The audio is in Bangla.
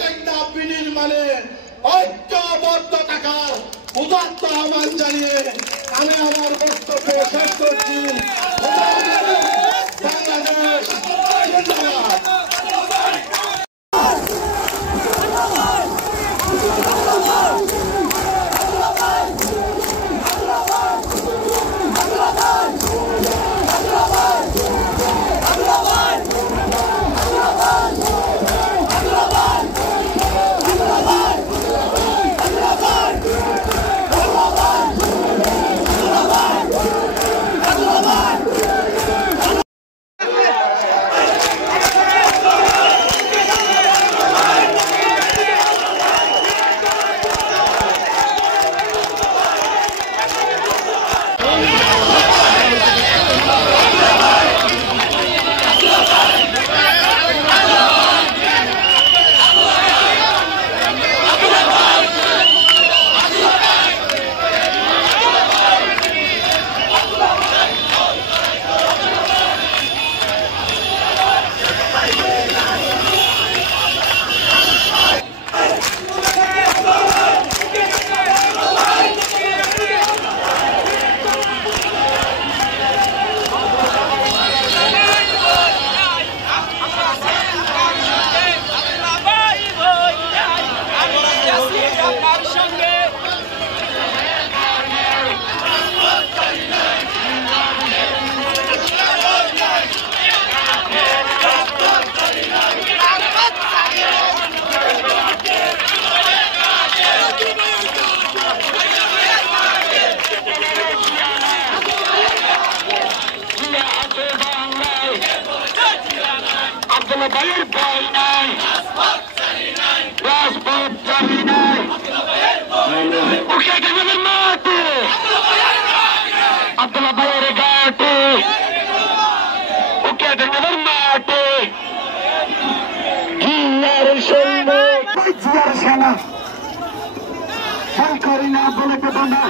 টেকনা বিনির্মাণে ঐক্যবদ্ধ থাকার উদাত্ত আহ্বান জানিয়ে আমি আমার বক্তব্য শেষ করছি। বাংলাদেশ জিন্দাবাদ। ভাইয়ের ভয় নাই, রাজপথ চালি নাই, ওকে আমাদের মাঠে আব্দুল্লাহ ভাইয়ের ঘাটে, ওকে আমাদের মাঠে জিয়ার সৈন্য জিয়ার সেনা ভয় করি না বলে দেব না।